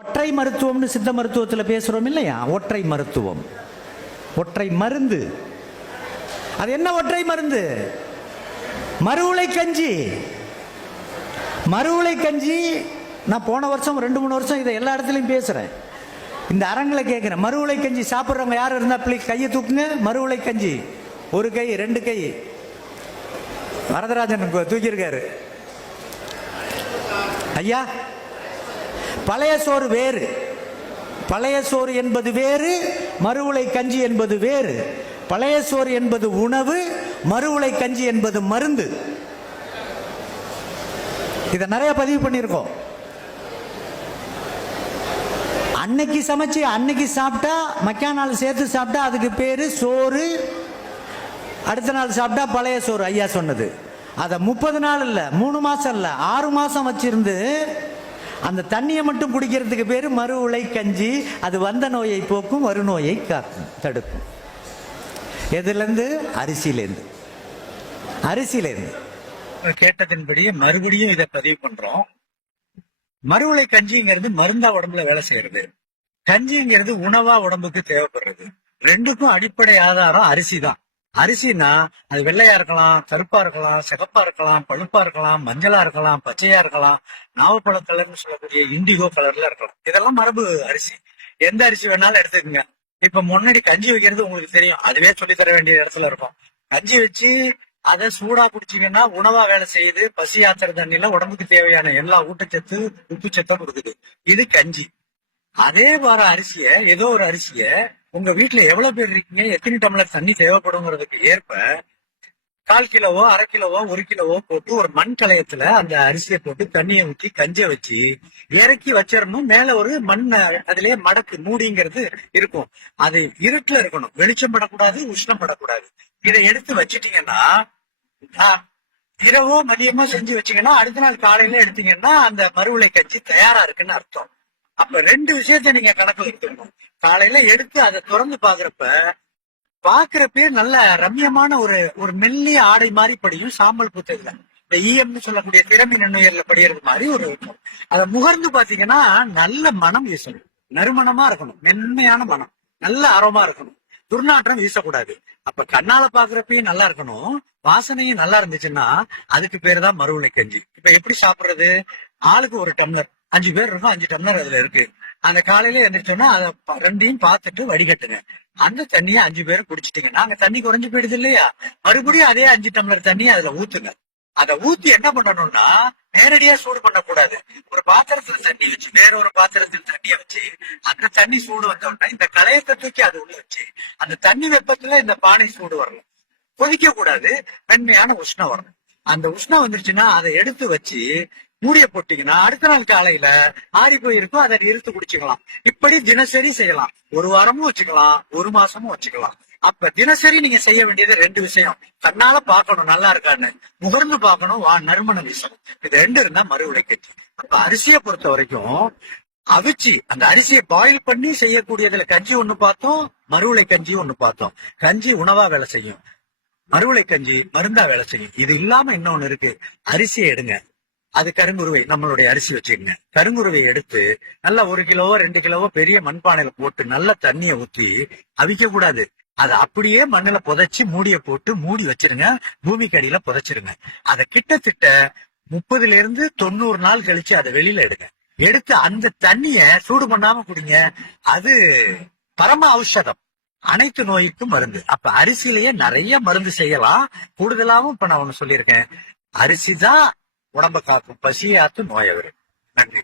ஒற்றை மருத்துவம்னு சித்த மருத்துவத்தில் பேசுறோம் இல்லையா? ஒற்றை மருத்துவம், ஒற்றை மருந்து. அது என்ன ஒற்றை மருந்து? மறுவுளை கஞ்சி. மறுவுளை கஞ்சி நான் போன வருஷம் 2-3 வருஷம் இதை எல்லா இடத்துலையும் பேசுறேன். இந்த அரங்களை கேட்கிறேன், மறுவுளை கஞ்சி சாப்பிட்றவங்க யாரும் இருந்தா பிள்ளை கையை தூக்குங்க. மறுவுளை கஞ்சி, ஒரு கை 2 கை. வரதராஜன் தூக்கியிருக்காரு. ஐயா, பழைய சோறு வேறு, பழைய சோறு என்பது வேறு, மறுவுளை கஞ்சி என்பது வேறு. பழைய சோறு என்பது உணவு, மறுவுளை கஞ்சி என்பது மருந்து. இதை நிறைய பதிவு பண்ணியிருக்கோம். அன்னைக்கு சமைச்சு அன்னைக்கு சாப்பிட்டா, மக்கா நாள் சேர்த்து சாப்பிட்டா அதுக்கு பேரு சோறு. அடுத்த நாள் சாப்பிட்டா பழைய சோறு. ஐயா சொன்னது அதை 30 நாள் இல்ல, 3 மாசம் இல்ல, 6 மாசம் வச்சிருந்து அந்த தண்ணியை மட்டும் குடிக்கிறதுக்கு பேரு மறுவுளை கஞ்சி. அது வந்த நோயை போக்கும், வரும் நோயை காக்கும், தடுக்கும். எதுலேருந்து? அரிசியிலேருந்து. அரிசியிலேருந்து கேட்டதின்படி மறுபடியும் இதை பதிவு பண்றோம். மறுவுளை கஞ்சிங்கிறது மருந்தா உடம்புல வேலை செய்யறது, கஞ்சிங்கிறது உணவா உடம்புக்கு தேவைப்படுறது. ரெண்டுக்கும் அடிப்படை ஆதாரம் அரிசி தான். அரிசினா அது வெள்ளையா இருக்கலாம், கருப்பா இருக்கலாம், சிகப்பா இருக்கலாம், பழுப்பா இருக்கலாம், மஞ்சளா இருக்கலாம், பச்சையா இருக்கலாம், நாவப்பழ கலர்னு சொல்லக்கூடிய இண்டிகோ கலர்ல இருக்கலாம். இதெல்லாம் மரபு அரிசி. எந்த அரிசி வேணாலும் எடுத்துக்கங்க. இப்ப முன்னாடி கஞ்சி வைக்கிறது உங்களுக்கு தெரியும், அதுவே சொல்லி தர வேண்டிய இடத்துல இருக்கும். கஞ்சி வச்சு அதை சூடா குடிச்சீங்கன்னா உணவா வேலை செய்யுது. பசி ஆத்திர தண்ணியில உடம்புக்கு தேவையான எல்லா ஊட்டச்சத்து உப்புச்சத்தும் கொடுக்குது. இது கஞ்சி. அதே வார அரிசிய, ஏதோ ஒரு அரிசிய உங்க வீட்டுல எவ்வளவு பேர் இருக்கீங்க, எத்தனை டம்ளர் தண்ணி தேவைப்படுங்கிறதுக்கு ஏற்ப 1/4 கிலோவோ 1/2 கிலோவோ 1 கிலோவோ போட்டு ஒரு மண் கலயத்துல அந்த அரிசியை போட்டு தண்ணியை ஊற்றி கஞ்சியை வச்சு இறக்கி வச்சிடணும். மேல ஒரு மண், அதுலயே மடக்கு மூடிங்கிறது இருக்கும். அது இருட்டுல இருக்கணும், வெளிச்சம் படக்கூடாது, உஷ்ணம் படக்கூடாது. இதை எடுத்து வச்சிட்டீங்கன்னா, இரவோ மதியமோ செஞ்சு வச்சீங்கன்னா அடுத்த நாள் காலையில எடுத்தீங்கன்னா அந்த மறுவுளை கஞ்சி தயாரா இருக்குன்னு அர்த்தம். அப்ப 2 விஷயத்த நீங்க கணக்கு வைக்கணும். காலையில எடுத்து அதை திறந்து பாக்குறப்பே நல்ல ரம்யமான ஒரு மெல்லிய ஆடை மாதிரி படியும், சாம்பல் புத்தகத்துல இந்த ஈயம்னு சொல்லக்கூடிய திறமை நுண்ணுயர்ல படிக்கிறது மாதிரி ஒரு இருக்கும். அதை முகர்ந்து பாத்தீங்கன்னா நல்ல மனம் வீசணும், நறுமணமா இருக்கணும், மென்மையான மனம், நல்ல ஆர்வமா இருக்கணும், துர்நாற்றம் வீசக்கூடாது. அப்ப கண்ணால பாக்குறப்பயும் நல்லா இருக்கணும், வாசனையும் நல்லா இருந்துச்சுன்னா அதுக்கு பேரு தான் மறுவுளை கஞ்சி. இப்ப எப்படி சாப்பிடுறது? ஆளுக்கு ஒரு டம்ளர், 5 பேர் இருக்கும், 5 டம்ளர் அதுல இருக்கு. அந்த காலையில எந்திரிச்சோன்னா அதை 2யும் பார்த்துட்டு வடிகட்டுங்க. அந்த தண்ணியை 5 பேரும் குடிச்சிட்டீங்கன்னா அங்க தண்ணி குறைஞ்சு போயிடுது இல்லையா? மறுபடியும் அதே 5 டம்ளர் தண்ணியை அதுல ஊத்துங்க. அதை ஊத்தி என்ன பண்ணணும்னா, நேரடியா சூடு பண்ணக்கூடாது. ஒரு பாத்திரத்துல தண்ணி வச்சு வேற ஒரு பாத்திரத்துல தண்ணியை வச்சு அந்த தண்ணி சூடு வந்தோம்னா இந்த களையத்தை தூக்கி அது உள்ள வச்சு அந்த தண்ணி வெப்பத்துல இந்த பானை சூடு வரணும். கொதிக்க கூடாது, மென்மையான உஷ்ணம் வரணும். அந்த உஷ்ணம் வந்துருச்சுன்னா அதை எடுத்து வச்சு மூடிய போட்டீங்கன்னா அடுத்த நாள் காலையில ஆறி போயிருக்கும், அதை நிறுத்து குடிச்சுக்கலாம். இப்படி தினசரி செய்யலாம். 1 வாரமும் வச்சுக்கலாம், 1 மாசமும் வச்சுக்கலாம். அப்ப தினசரி நீங்க செய்ய வேண்டியது 2 விஷயம். கண்ணால பாக்கணும் நல்லா இருக்கான்னு, முகர்ந்து பாக்கணும், நறுமணம் வீசணும். இது 2 இருந்தா மறுவுளை கஞ்சி. அப்ப அரிசியை பொறுத்த வரைக்கும் அவிச்சு அந்த அரிசியை பாயில் பண்ணி செய்யக்கூடியதுல கஞ்சி ஒண்ணு பார்த்தோம், மறுவுளை கஞ்சி ஒண்ணு பார்த்தோம். கஞ்சி உணவா வேலை செய்யும், மறுவுளை கஞ்சி மருந்தா வேலை செய்யும். இது இல்லாம இன்னொன்னு இருக்கு. அரிசியை எடுங்க, அது கருங்குருவை, நம்மளுடைய அரிசி வச்சுக்கங்க. கருங்குருவையை எடுத்து நல்லா 1 கிலோவோ 2 கிலோவோ பெரிய மண்பானையில போட்டு நல்ல தண்ணியை ஊற்றி அவிக்க கூடாது. அதை அப்படியே மண்ணுல புதைச்சி மூடிய போட்டு மூடி வச்சிருங்க, பூமிக்கு அடியில புதைச்சிருங்க. அதை கிட்டத்தட்ட 30ல இருந்து 90 நாள் கழிச்சு அதை வெளியில எடுங்க. எடுத்து அந்த தண்ணிய சூடு பண்ணாம குடிங்க. அது பரம ஔஷதம், அனைத்து நோய்க்கும் மருந்து. அப்ப அரிசியிலேயே நிறைய மருந்து செய்யலாம். கூடுதலாவும் இப்ப நான் ஒண்ணு சொல்லியிருக்கேன், அரிசிதான் உடம்ப காக்கும், பசியாத்து நோயை வரும். நன்றி.